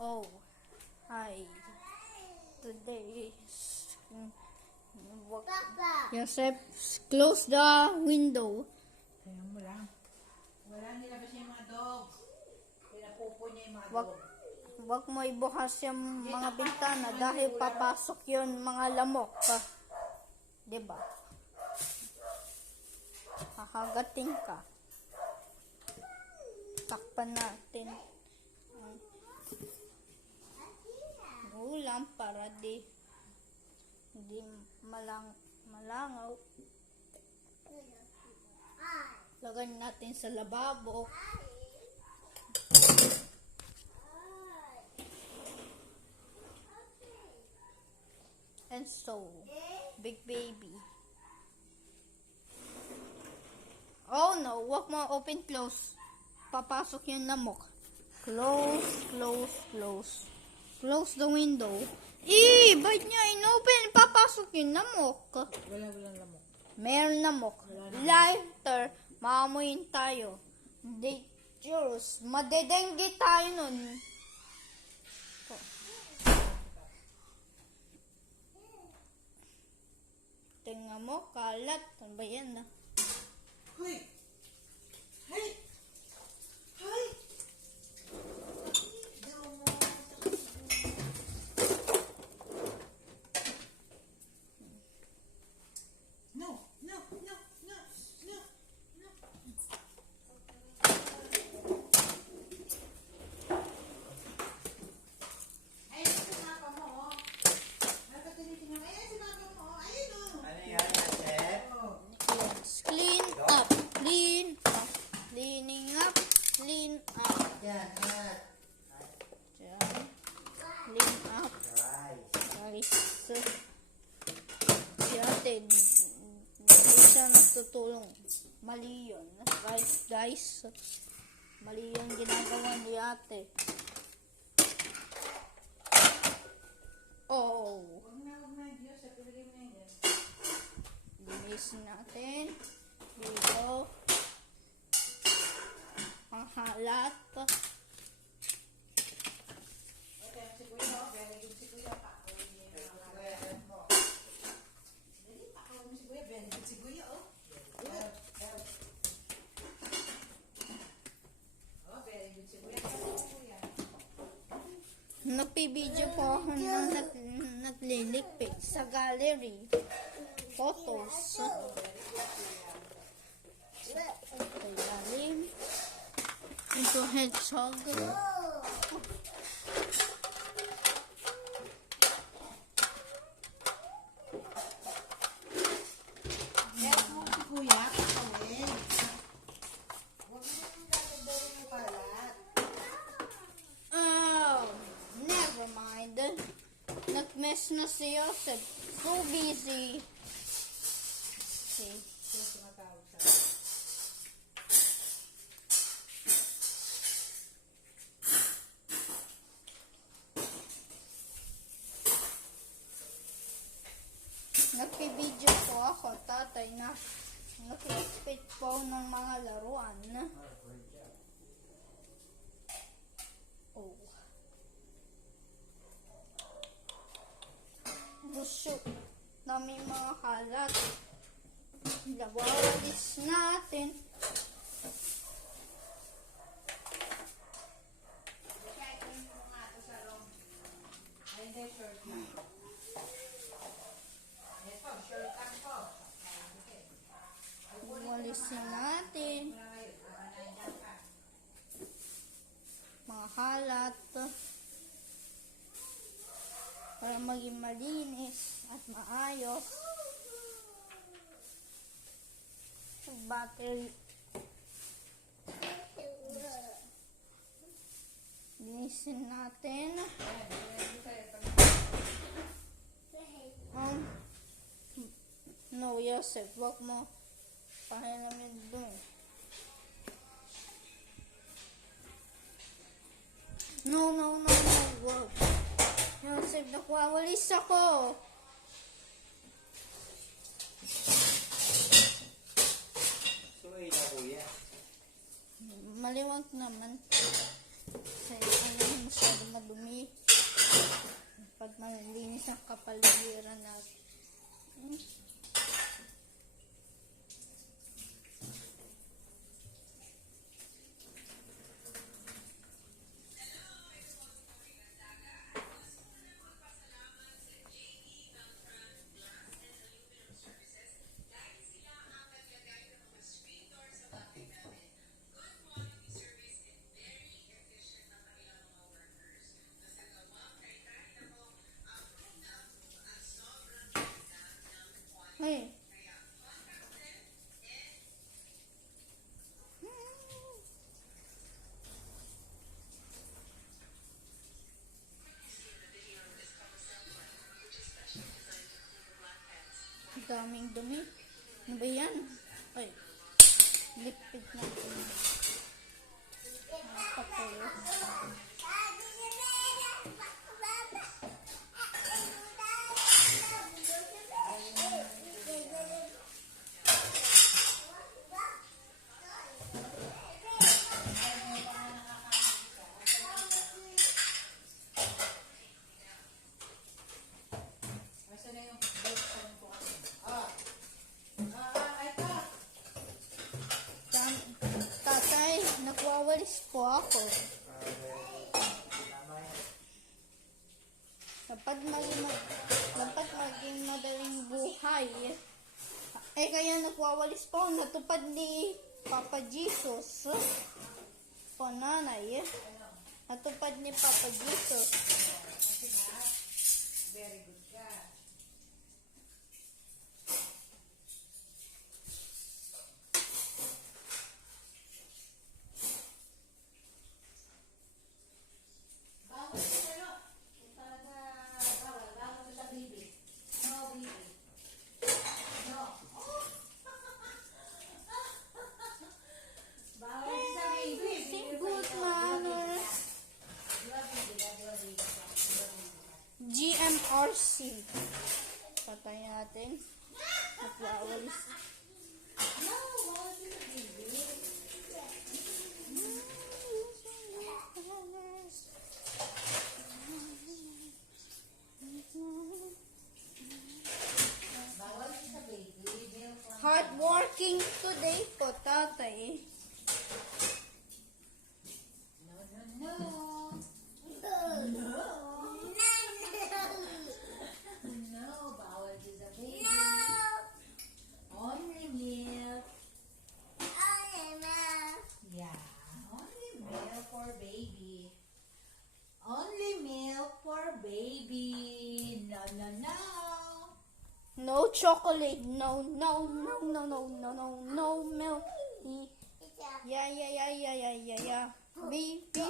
Oh, hi. Today is Joseph, close the window. Kaya mo lang. Wala nilabas niya yung mga dog. Pinapupo niya yung mga Wag, dog. wag mo ibukas yung mga bintana dahil papasok yun mga lamok. Diba? Kakagating ka. Takpan natin. Ulam para di malangaw. Lagay natin sa lababo. And so, big baby. Oh no, wag mo open close. Papasok yung lamok. Close, close, close. Close the window. Ba't niya inopen? Papasok yung lamok. Walang lamok. Meron lamok. Lighter. Maamoyin tayo. Dangerous. Madedengge tayo nun. Tingnan mo, kalat. Ano ba yan na? Hoy! Hey! Hoy! No! No! No! No! No! No! Ayun si mama mo, oh. Ano ka tinitingnan? Ayun si mama mo, oh. Ayun, oh. Ano yan, Chef? Oh. Yes. Clean up. Clean up. Cleaning up. Clean up. Yan, yan. Diyan. Clean up. Rice. Guys. Si ate, hindi siya nagtutulong. Mali yun. Guys. Mali yung ginagawa ni ate. Oh. Huwag na, Diyos. Sa pilagay mo na yun. Linisin natin. Dito. Panghalat. Okay, si Kuya, oh. Very good si Kuya. Pakawin niya yung mga kalayan mo. Dali, pakawin mo si Kuya. Very good si Kuya, oh. Good. Oh, very good si Kuya. Kuya. Nagpibideo po ako ng naglilikpit sa gallery. Photos. Ilalim. Ito hedgehog. Yes, mo si Kuya. Pakawin. Huwag mo yung gagawin mo palat. Oh, never mind. Nag-mess na si Joseph. So busy. Okay. Yes, tumatawag siya. Nagpibideo po ako, tatay, na nakikipit po ng mga laruan. Oh. Gusto namin mga kalat. Lawalis natin. Kaya ito mo nga ito sa room. Ay, hindi, short lang. Ito, short lang po. Walisin natin. Mga kalat. Para maging malinis at maayos. Battery. Linisin natin. No, Joseph, wag mo pahilamin doon. No, wag. Joseph, nakwawalis ako. Sumoy na, Kuya. Maliwag naman. Kasi ano masyado madumi na natin. Hey. Daming dumi. Ano ba yan? Ay. Lipid na. Papel. Asan na yung box ko kasi? Ay ka! Tatay, nagwawalis po ako. Dapat maging madaling buhay. Eh kaya nagwawalis po, natupad ni Papa Jesus. Pananay. Natupad ni Papa Jesus. Kasi nga, very good ka. Bawal sa ano? Kung talaga bawal sa baby. No, baby. No. Bawal sa baby. Sing good manners. GMRC. Patay natin. Nagwawalis. No, bawal sa baby. Bawal sa baby. Hardworking today po, tatay. No, no, no. No, bawal sa baby. Only milk. Yeah, only milk for baby. Only milk for baby. No, no, no. No chocolate. No, no, no, no, no, no, no, no milk. Yeah, yeah, yeah, yeah, yeah, yeah, yeah. Baby,